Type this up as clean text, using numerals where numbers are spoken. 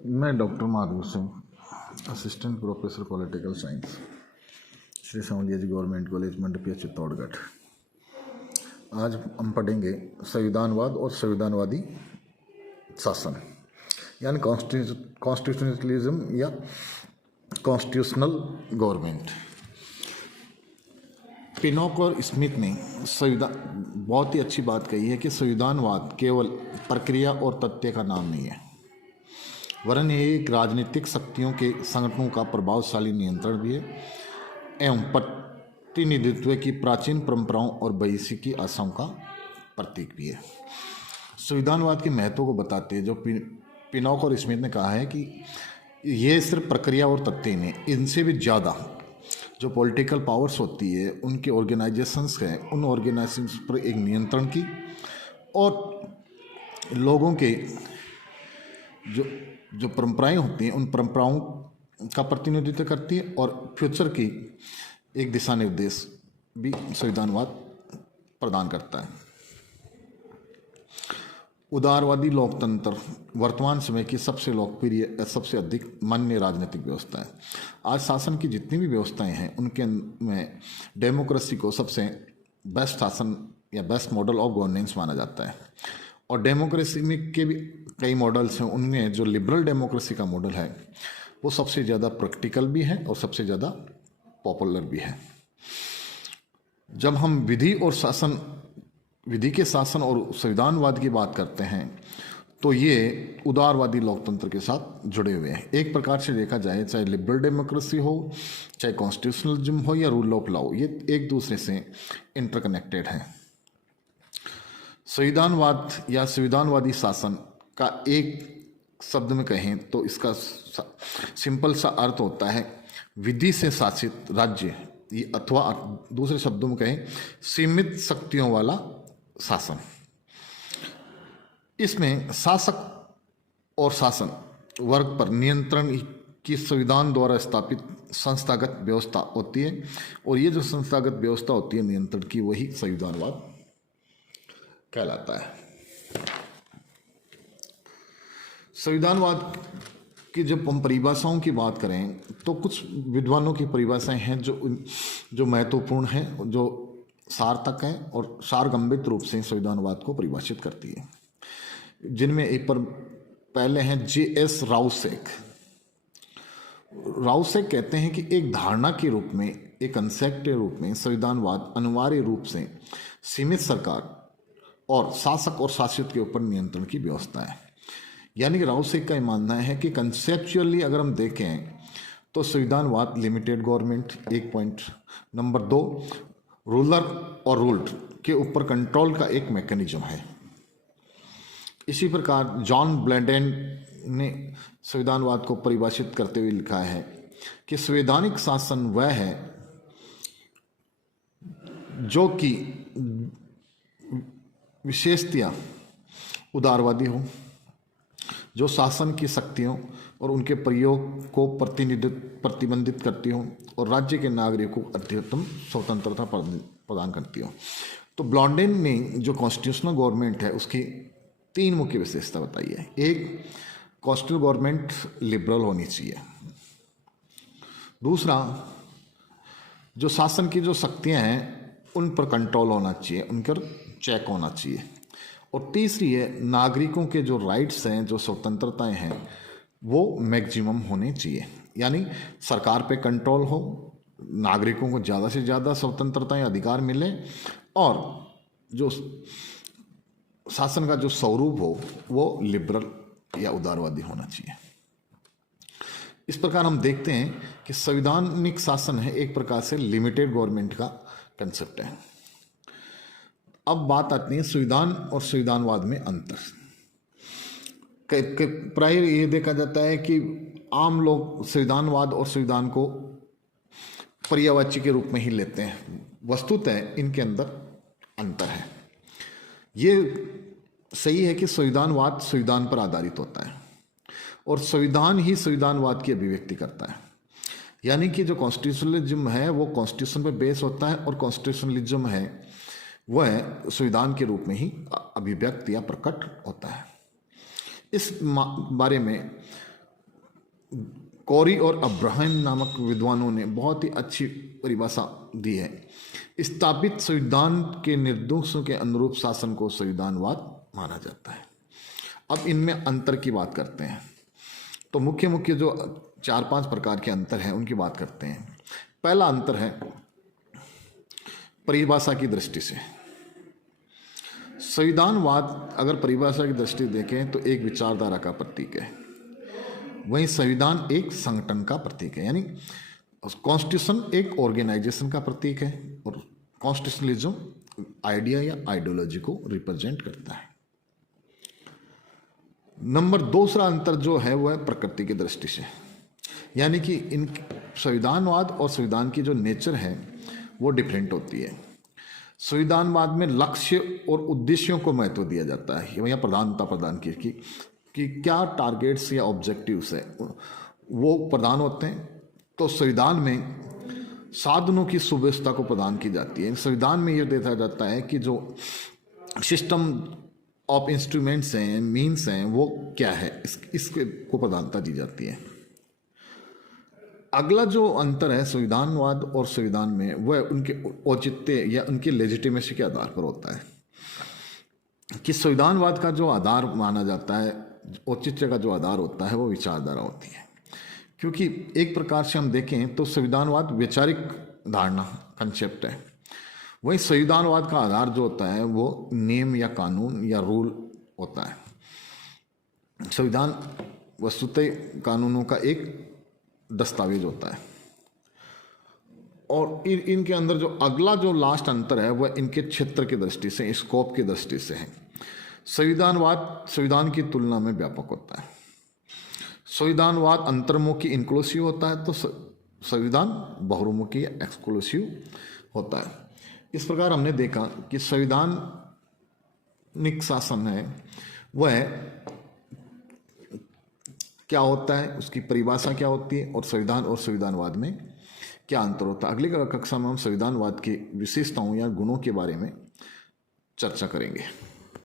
मैं doctor Madhav Singh, assistant professor political science, Shri Savaliya ji government college Mandapiya Chittorgarh. आज हम पढ़ेंगे संविधानवाद और संविधानवादी शासन, यानी कॉन्स्टिट्यूशनलिज्म या कॉन्स्टिट्यूशनल गवर्नमेंट। पिनॉक और स्मिथ ने बहुत ही अच्छी बात कही है कि संविधानवाद केवल प्रक्रिया और तथ्य का नाम नहीं है, वरन ये एक राजनीतिक शक्तियों के संगठनों का प्रभावशाली नियंत्रण भी है एवं प्रतिनिधित्व की प्राचीन परंपराओं और भविष्य की आशाओं का प्रतीक भी है। संविधानवाद के महत्व को बताते हैं जो पिनॉक और स्मिथ ने कहा है कि ये सिर्फ प्रक्रिया और तथ्य नहीं, इनसे भी ज़्यादा जो पॉलिटिकल पावर्स होती है, उनके ऑर्गेनाइजेशंस हैं, उन ऑर्गेनाइजेशंस पर एक नियंत्रण की और लोगों के जो परंपराएं होती हैं, उन परंपराओं का प्रतिनिधित्व करती है और फ्यूचर की एक दिशा निर्देश भी संविधानवाद प्रदान करता है। उदारवादी लोकतंत्र वर्तमान समय की सबसे लोकप्रिय, सबसे अधिक मान्य राजनीतिक व्यवस्था है। आज शासन की जितनी भी व्यवस्थाएं हैं उनके में डेमोक्रेसी को सबसे बेस्ट शासन या बेस्ट मॉडल ऑफ गवर्नेंस माना जाता है। और डेमोक्रेसी में के भी कई मॉडल्स हैं, उनमें जो लिबरल डेमोक्रेसी का मॉडल है वो सबसे ज़्यादा प्रैक्टिकल भी है और सबसे ज़्यादा पॉपुलर भी है। जब हम विधि के शासन और संविधानवाद की बात करते हैं तो ये उदारवादी लोकतंत्र के साथ जुड़े हुए हैं। एक प्रकार से देखा जाए, चाहे लिबरल डेमोक्रेसी हो, चाहे कॉन्स्टिट्यूशनलिज्म हो या रूल ऑफ लॉ, ये एक दूसरे से इंटरकनेक्टेड हैं। संविधानवाद या संविधानवादी शासन का एक शब्द में कहें तो इसका सिंपल सा अर्थ होता है विधि से शासित राज्य, अथवा दूसरे शब्दों में कहें सीमित शक्तियों वाला शासन। इसमें शासक और शासन वर्ग पर नियंत्रण की संविधान द्वारा स्थापित संस्थागत व्यवस्था होती है और ये जो संस्थागत व्यवस्था होती है नियंत्रण की, वही संविधानवाद कहलाता है। संविधानवाद की जब हम परिभाषाओं की बात करें तो कुछ विद्वानों की परिभाषाएं हैं जो महत्वपूर्ण हैं, जो सार्थक हैं और सारगम्भित रूप से संविधानवाद को परिभाषित करती है। जिनमें एक पर पहले हैं J.S. राउसेक। राउसेक कहते हैं कि एक धारणा के रूप में, एक कंसेप्ट के रूप में संविधानवाद अनिवार्य रूप से सीमित सरकार और शासक और शासित के ऊपर नियंत्रण की व्यवस्था है। यानी कि राउसेक का मानना है कि कंसेप्चुअली अगर हम देखें तो संविधानवाद लिमिटेड गवर्नमेंट एक पॉइंट, नंबर 2 रूलर और रूल्ड के ऊपर कंट्रोल का एक मैकेनिज्म है। इसी प्रकार जॉन ब्लैंडेन ने संविधानवाद को परिभाषित करते हुए लिखा है कि संवैधानिक शासन वह है जो कि विशेषतया उदारवादी हो, जो शासन की शक्तियों और उनके प्रयोग को प्रतिबंधित करती हो और राज्य के नागरिकों को अधिकतम स्वतंत्रता प्रदान करती हो। तो ब्लॉन्डेन ने जो कॉन्स्टिट्यूशनल गवर्नमेंट है उसकी 3 मुख्य विशेषता बताई है। एक, कॉन्स्टिट्यूशनल गवर्नमेंट लिबरल होनी चाहिए। दूसरा, जो शासन की जो शक्तियां हैं उन पर कंट्रोल होना चाहिए, उन पर चेक होना चाहिए। और तीसरी है, नागरिकों के जो राइट्स हैं, जो स्वतंत्रताएं हैं, वो मैक्सिमम होने चाहिए। यानी सरकार पे कंट्रोल हो, नागरिकों को ज़्यादा से ज़्यादा स्वतंत्रताएं, अधिकार मिले और जो शासन का जो स्वरूप हो वो लिबरल या उदारवादी होना चाहिए। इस प्रकार हम देखते हैं कि संवैधानिक शासन है एक प्रकार से लिमिटेड गवर्नमेंट का कंसेप्ट है। अब बात आती है संविधान और संविधानवाद में अंतर। प्राय ये देखा जाता है कि आम लोग संविधानवाद और संविधान को पर्यायवाची के रूप में ही लेते हैं, वस्तुतः इनके अंदर अंतर है। ये सही है कि संविधानवाद संविधान पर आधारित होता है और संविधान ही संविधानवाद की अभिव्यक्ति करता है। यानी कि जो कॉन्स्टिट्यूशनलिज्म है वो कॉन्स्टिट्यूशन पर बेस होता है और कॉन्स्टिट्यूशनलिज्म है वह संविधान के रूप में ही अभिव्यक्त या प्रकट होता है। इस बारे में कोरी और अब्राहम नामक विद्वानों ने बहुत ही अच्छी परिभाषा दी है। स्थापित संविधान के निर्देशों के अनुरूप शासन को संविधानवाद माना जाता है। अब इनमें अंतर की बात करते हैं। तो मुख्य मुख्य जो 4-5 प्रकार के अंतर हैं उनकी बात करते हैं। पहला अंतर है परिभाषा की दृष्टि से। संविधानवाद अगर परिभाषा की दृष्टि देखें तो एक विचारधारा का प्रतीक है, वहीं संविधान एक संगठन का प्रतीक है, यानी कॉन्स्टिट्यूशन एक ऑर्गेनाइजेशन का प्रतीक है और कॉन्स्टिट्यूशनलिज्म आइडिया या आइडियोलॉजी को रिप्रेजेंट करता है। नंबर दूसरा अंतर जो है वह है प्रकृति की दृष्टि से, यानी कि इन संविधानवाद और संविधान की जो नेचर है वो डिफरेंट होती है। संविधानवाद में लक्ष्य और उद्देश्यों को महत्व दिया जाता है या प्रधानता प्रदान की कि क्या टारगेट्स या ऑब्जेक्टिव्स है वो प्रदान होते हैं। तो संविधान में साधनों की सुव्यवस्था को प्रदान की जाती है। संविधान में ये देखा जाता है कि जो सिस्टम ऑफ इंस्ट्रूमेंट्स हैं, मीन्स हैं, वो क्या है, इसके को प्रधानता दी जाती है। अगला जो अंतर है संविधानवाद और संविधान में वह उनके औचित्य या उनके लेजिटिमेसी के आधार पर होता है कि संविधानवाद का जो आधार माना जाता है, औचित्य का जो आधार होता है वो विचारधारा होती है। क्योंकि एक प्रकार से हम देखें तो संविधानवाद वैचारिक धारणा कंसेप्ट है, वहीं संविधानवाद का आधार जो होता है वो नियम या कानून या रूल होता है। संविधान वस्तुतः कानूनों का एक दस्तावेज होता है। और इनके अंदर जो अगला जो लास्ट अंतर है वह इनके क्षेत्र की दृष्टि से, स्कोप की दृष्टि से है। संविधानवाद संविधान की तुलना में व्यापक होता है। संविधानवाद अंतर्मुखी इंक्लूसिव होता है तो संविधान बहुमुखी एक्सक्लूसिव होता है। इस प्रकार हमने देखा कि संवैधानिक शासन है वह क्या होता है, उसकी परिभाषा क्या होती है और संविधान और संविधानवाद में क्या अंतर होता है। अगली कक्षा में हम संविधानवाद की विशेषताओं या गुणों के बारे में चर्चा करेंगे।